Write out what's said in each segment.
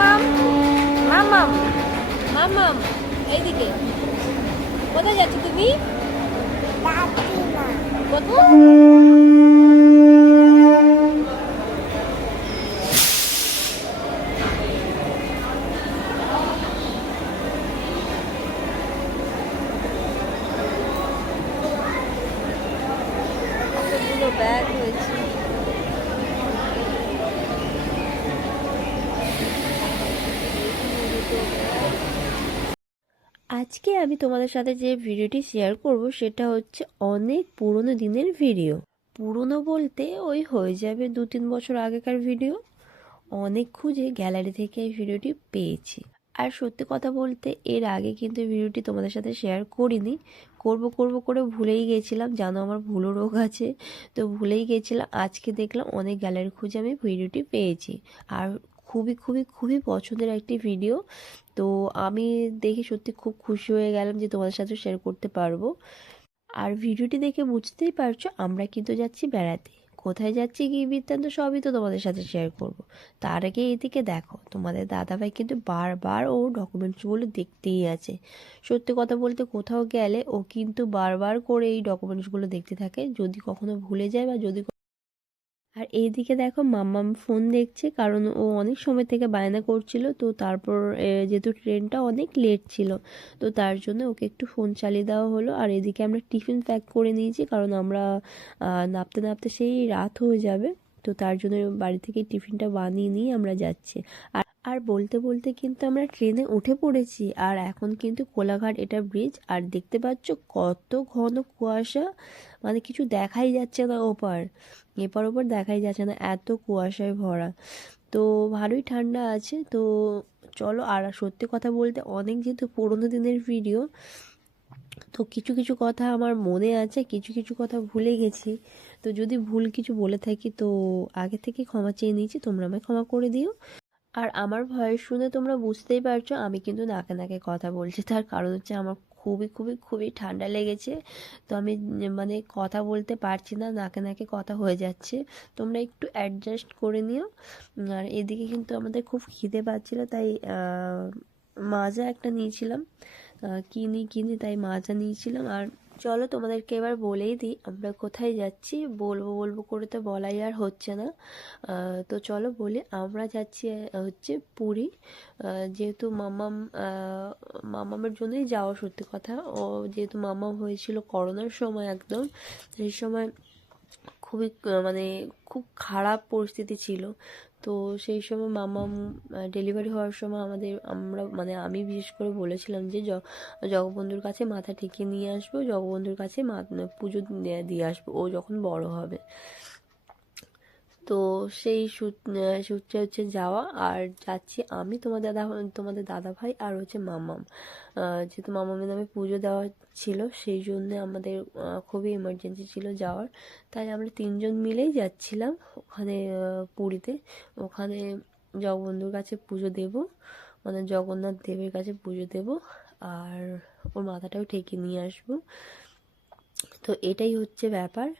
মামাম মামাম মামাম এইদিকে কোথায় যাচ্ছ তুমি? কোথায়? ব্যাগ হয়েছে। আজকে আমি তোমাদের সাথে যে ভিডিওটি শেয়ার করব সেটা হচ্ছে অনেক পুরনো দিনের ভিডিও। পুরনো বলতে ওই হয়ে যাবে 2-3 বছর আগেকার ভিডিও। অনেক খুঁজে গ্যালারি থেকে এই ভিডিওটি পেয়েছি। আর সত্যি কথা বলতে এর আগে কিন্তু ভিডিওটি তোমাদের সাথে শেয়ার করিনি। করব করে ভুলেই গেছিলাম, জানো আমার ভুলো রোগ আছে, তো ভুলেই গেছিলাম। আজকে দেখলাম অনেক গ্যালারি খুঁজে আমি ভিডিওটি পেয়েছি। আর খুবই খুবই খুবই পছন্দের একটি ভিডিও। তো আমি দেখে সত্যি খুব খুশি হয়ে গেলাম যে তোমাদের সাথে শেয়ার করতে পারবো। আর ভিডিওটি দেখে বুঝতেই পারছো আমরা কিন্তু যাচ্ছি বেড়াতে। কোথায় যাচ্ছি কি বৃত্তান্ত সবই তো তোমাদের সাথে শেয়ার করব। তার আগে এদিকে দেখো তোমাদের দাদাভাই কিন্তু বারবার ও ডকুমেন্টসগুলো দেখতেই আছে। সত্যি কথা বলতে কোথাও গেলে ও কিন্তু বারবার করে এই ডকুমেন্টসগুলো দেখতে থাকে, যদি কখনো ভুলে যায় বা যদি। আর এইদিকে দেখো মাম্মাম ফোন দেখছে, কারণ ও অনেক সময় থেকে বায়না করছিল। তো তারপর যেহেতু ট্রেনটা অনেক লেট ছিল, তো তার জন্য ওকে একটু ফোন চালিয়ে দেওয়া হলো। আর এদিকে আমরা টিফিন প্যাক করে নিয়েছি, কারণ আমরা নামতে নামতে সেই রাত হয়ে যাবে। তো তার জন্য বাড়ি থেকে টিফিনটা বানিয়ে নিয়ে আমরা যাচ্ছি। আর বলতে বলতে কিন্তু আমরা ট্রেনে উঠে পড়েছি। আর এখন কিন্তু কোলাঘাট এটা ব্রিজ, আর দেখতে পাচ্ছ কত ঘন কুয়াশা, মানে কিছু দেখাই যাচ্ছে না ওপার, এপার ওপার দেখাই যাচ্ছে না, এত কুয়াশায় ভরা। তো ভালোই ঠান্ডা আছে। তো চলো, আর সত্যি কথা বলতে অনেক যেহেতু পুরোনো দিনের ভিডিও, তো কিছু কিছু কথা আমার মনে আছে, কিছু কিছু কথা ভুলে গেছি। তো যদি ভুল কিছু বলে থাকি তো আগে থেকে ক্ষমা চেয়ে নিয়েছি, তোমরা আমায় ক্ষমা করে দিও। আর আমার ভয়েস শুনে তোমরা বুঝতেই পারছো আমি কিন্তু নাকে নাকে কথা বলছি। তার কারণ হচ্ছে আমার খুবই খুবই খুবই ঠান্ডা লেগেছে। তো আমি মানে কথা বলতে পারছি না, নাকে নাকে কথা হয়ে যাচ্ছে। তোমরা একটু অ্যাডজাস্ট করে নিও। আর এদিকে কিন্তু আমাদের খুব খিদে পাচ্ছিল, তাই মাজা একটা নিয়েছিলাম। কিনি তাই মাজা নিয়েছিলাম। আর চলো তোমাদেরকে এবার বলেই দিই আমরা কোথায় যাচ্ছি। বলবো বলবো করে তো বলাই আর হচ্ছে না। তো চলো বলি, আমরা যাচ্ছি হচ্ছে পুরী। যেহেতু মামামের জন্যই যাওয়া, সত্যি কথা। ও যেহেতু মামাম হয়েছিল করোনার সময়, একদম সেই সময় খুবই মানে খুব খারাপ পরিস্থিতি ছিল। তো সেই সময় মামাম ডেলিভারি হওয়ার সময় আমরা মানে আমি বিশেষ করে বলেছিলাম যে জগবন্ধুর কাছে মাথা ঠেকিয়ে নিয়ে আসবো, জগবন্ধুর কাছে পুজো দিয়ে আসবো ও যখন বড় হবে। তো সেই সূত্রে হচ্ছে যাওয়া। আর যাচ্ছি আমি, তোমাদের দাদা ভাই আর হচ্ছে মামাম। যেহেতু মামামের নামে পুজো দেওয়া ছিল, সেই জন্য আমাদের খুবই এমার্জেন্সি ছিল যাওয়ার। তাই আমরা 3জন মিলেই যাচ্ছিলাম ওখানে পুরীতে। ওখানে জগবন্ধুর কাছে পুজো দেব, মানে জগন্নাথ দেবের কাছে পুজো দেব, আর ওর মাথাটাও ঠেকে নিয়ে আসবো। তো এটাই হচ্ছে ব্যাপার।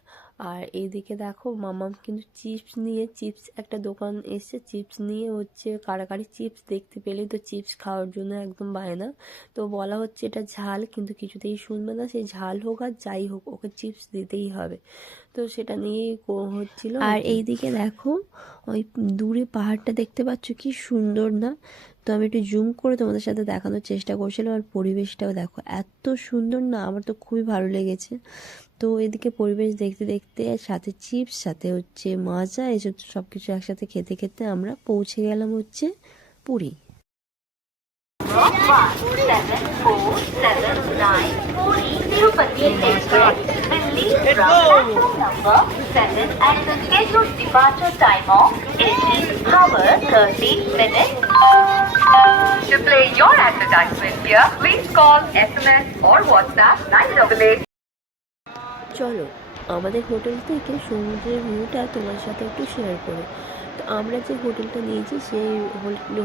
আর এইদিকে দেখো মামাম কিন্তু চিপস একটা দোকান এসছে, চিপস নিয়ে হচ্ছে কারাকারি চিপস দেখতে পেলেই তো চিপস খাওয়ার জন্য একদম বায়না। তো বলা হচ্ছে এটা ঝাল, কিন্তু কিছুতেই শুনবে না, সেই ঝাল হোক আর যাই হোক ওকে চিপস দিতেই হবে। তো সেটা নিয়েই হচ্ছিল। আর এইদিকে দেখো ওই দূরে পাহাড়টা দেখতে পাচ্ছ কি সুন্দর না? তো আমি একটু জুম করে তোমাদের সাথে দেখানোর চেষ্টা করছিলাম। আর পরিবেশটাও দেখো এত সুন্দর না, আমার তো খুবই ভালো লেগেছে। তো এদিকে পরিবেশ দেখতে দেখতে সাথে চিপস, সাথে হচ্ছে মাজা, এসব সব কিছু একসাথে খেতে খেতে আমরা পৌঁছে গেলাম হচ্ছে Puri. 1747 Puri Tirupati Express will leave from platform number 7 at the scheduled departure time of 18 hours 30 minutes. To play your advertisement here, please call SMS or WhatsApp 988. চলো আমাদের হোটেল থেকে সমুদ্রের ভিউটা তোমার সাথে একটু শেয়ার করি। তো আমরা যে হোটেলটা নিয়েছি সেই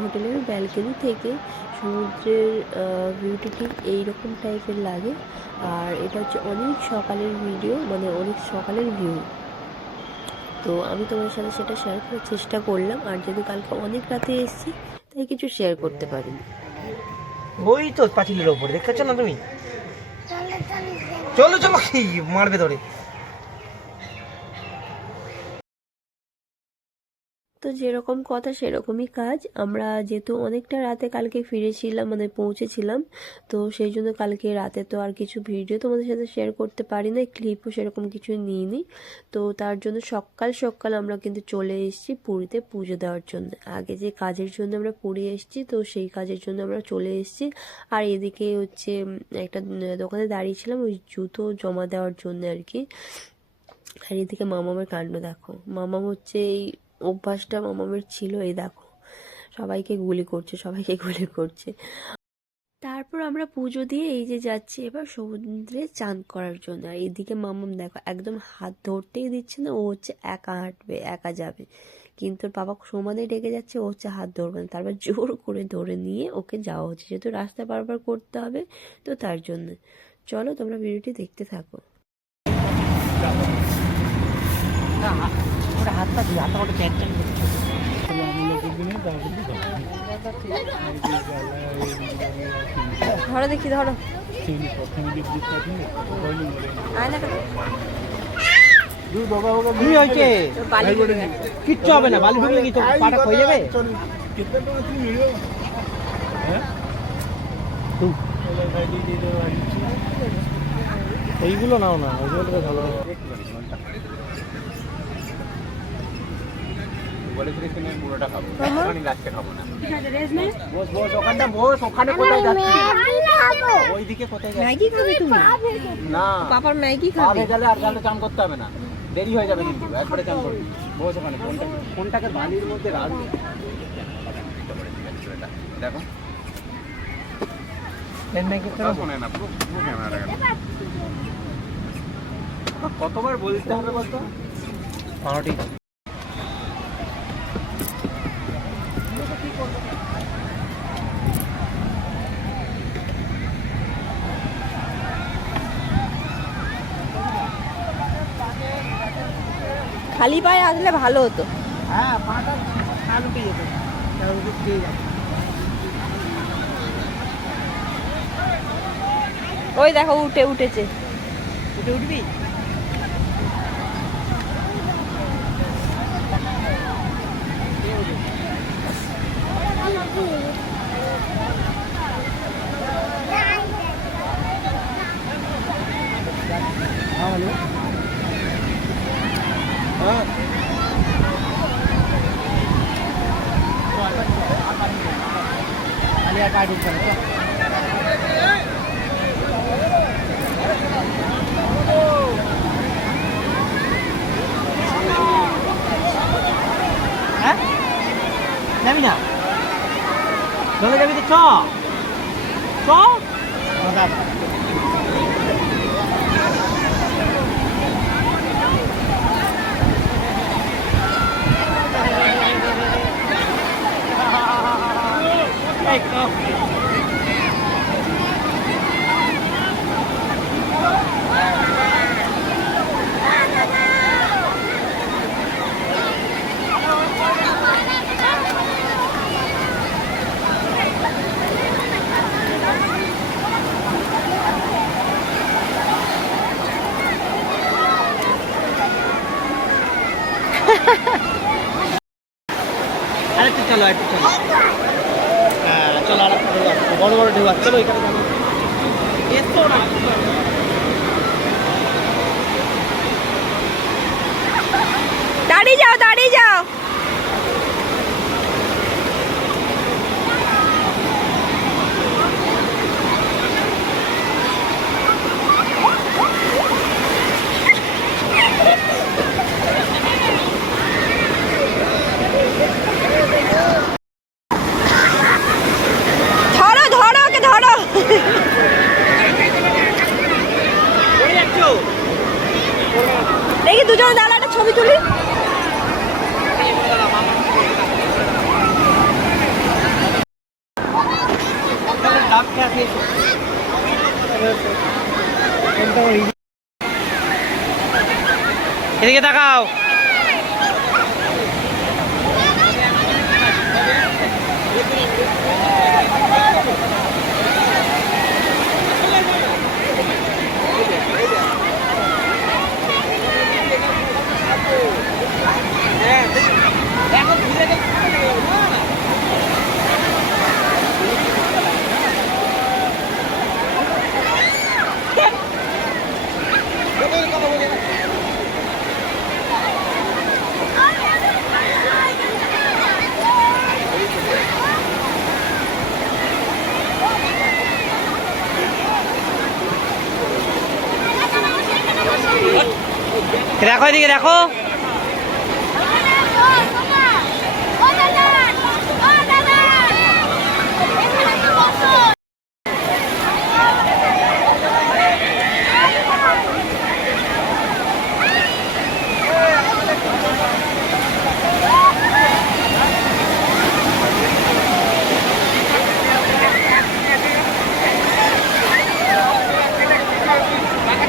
হোটেলের ব্যালকনি থেকে সমুদ্রের ভিউটি ঠিক এইরকম টাইপের লাগে। আর এটা হচ্ছে অনেক সকালের ভিডিও, মানে অনেক সকালের ভিউ। তো আমি তোমার সাথে সেটা শেয়ার করার চেষ্টা করলাম। আর যেহেতু কালকে অনেক রাতে এসেছি, তাই কিছু শেয়ার করতে পারিনি। ওই তো পাঁচিলের ওপরে দেখতেছ না তুমি? চলো চলো, কি মারবে ধরে। তো যেরকম কথা সেরকমই কাজ। আমরা যেহেতু অনেকটা রাতে কালকে ফিরেছিলাম, মানে পৌঁছেছিলাম, তো সেই জন্য কালকে রাতে তো আর কিছু ভিডিও তোমাদের সাথে শেয়ার করতে পারি না, ক্লিপও সেরকম কিছু নিইনি। তো তার জন্য সকাল সকাল আমরা কিন্তু চলে এসেছি পুরীতে পুজো দেওয়ার জন্য। আগে যে কাজের জন্য আমরা পুরী এসেছি, তো সেই কাজের জন্য আমরা চলে এসেছি। আর এদিকে হচ্ছে একটা দোকানে দাঁড়িয়েছিলাম ওই জুতো জমা দেওয়ার জন্য আর কি। আর এদিকে মামামের কাণ্ড দেখো, মামাম হচ্ছে এই অভ্যাসটা মামামের ছিল, এই দেখো সবাইকে গুলি করছে। তারপর আমরা পুজো দিয়ে এই যে যাচ্ছি এবার সমুদ্রে চান করার জন্য। আর এদিকে মামাম দেখো একদম হাত ধরতেই দিচ্ছে না, ও হচ্ছে একা হাঁটবে, একা যাবে, কিন্তু ওর বাবা সমানে ডেকে যাচ্ছে, ও হচ্ছে হাত ধরবে না। তারপর জোর করে ধরে নিয়ে ওকে যাওয়া হচ্ছে, যেহেতু রাস্তা বারবার করতে হবে, তো তার জন্য। চলো তোমরা ভিডিওটি দেখতে থাকো। হাতটা ধরে প্যান্ট ধরো দেখি, ধরো কিচ্ছু হবে না, বালি ঢুকলে কি পাটা হয়ে যাবে। এইগুলো নাও না, ওইগুলো তো ভালো। ম্যাগি খাবে তুমি? না পাপার ম্যাগি খাবে। গেলে আর গালে চান করতে হবে না, দেরি হয়ে যাবে কিন্তু একবারে চান করবি। বস ওখানে, কোনটাকে বালির মধ্যে রাখবি দেখো। কতবার বলতে হবে বলতো? খালি পায়ে আসলে ভালো হতো। হ্যাঁ, পাটা ছাল উঠে যেত। ওই দেখো উঠেছে। উঠবি? হ্যাঁ, যাবি না? চলে যাবি তো, চ। আরেকটু চলো, হ্যাঁ চলো, আরেকটু বড় বড় ঢেউ আছে, চলো এখানে এসো না। দাঁড়িয়ে যাও। ধরো ওকে, ধরো। দেখি দুজনে দাঁড়া, একটা ছবি তুলি। এদিকে তাকাও। দেখো এদিকে দেখো।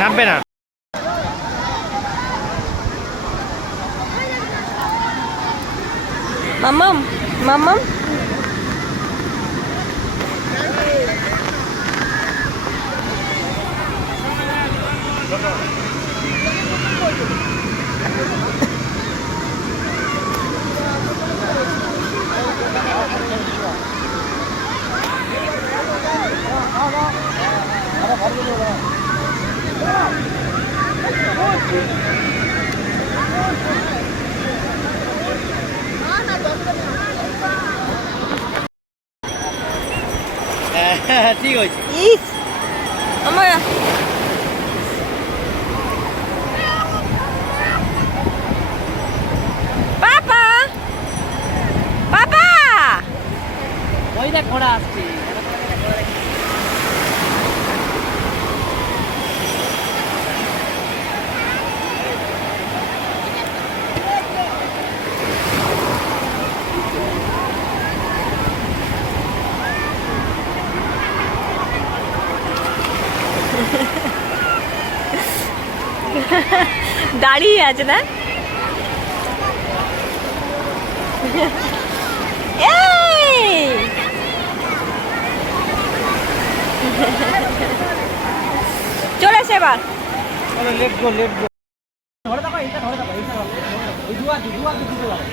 নামবে না। মাম্মাম মাম্মাম ঠিক হয়েছে। ইস আমার পাপা পাপা ওই দেখ ঘোড়া আসছে। দাঁড়িয়ে আছে না? এই চলে এসে এবার লেট গো লেট গো। ধরে দেখো এইটা ধরে দেখো এইটা ওই দুয়া দিতে যাবে।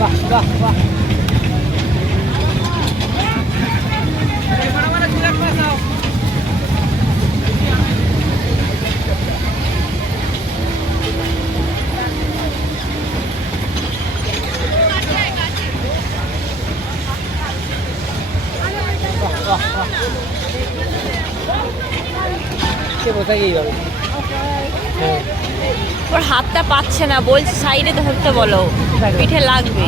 বাহ বাহ বাহ। কোথায় গিয়ে যাবে? ওর হাতটা পাচ্ছে না, বলছে সাইডে ধরতে বলো, পিঠে লাগবে।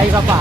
Ay, papá.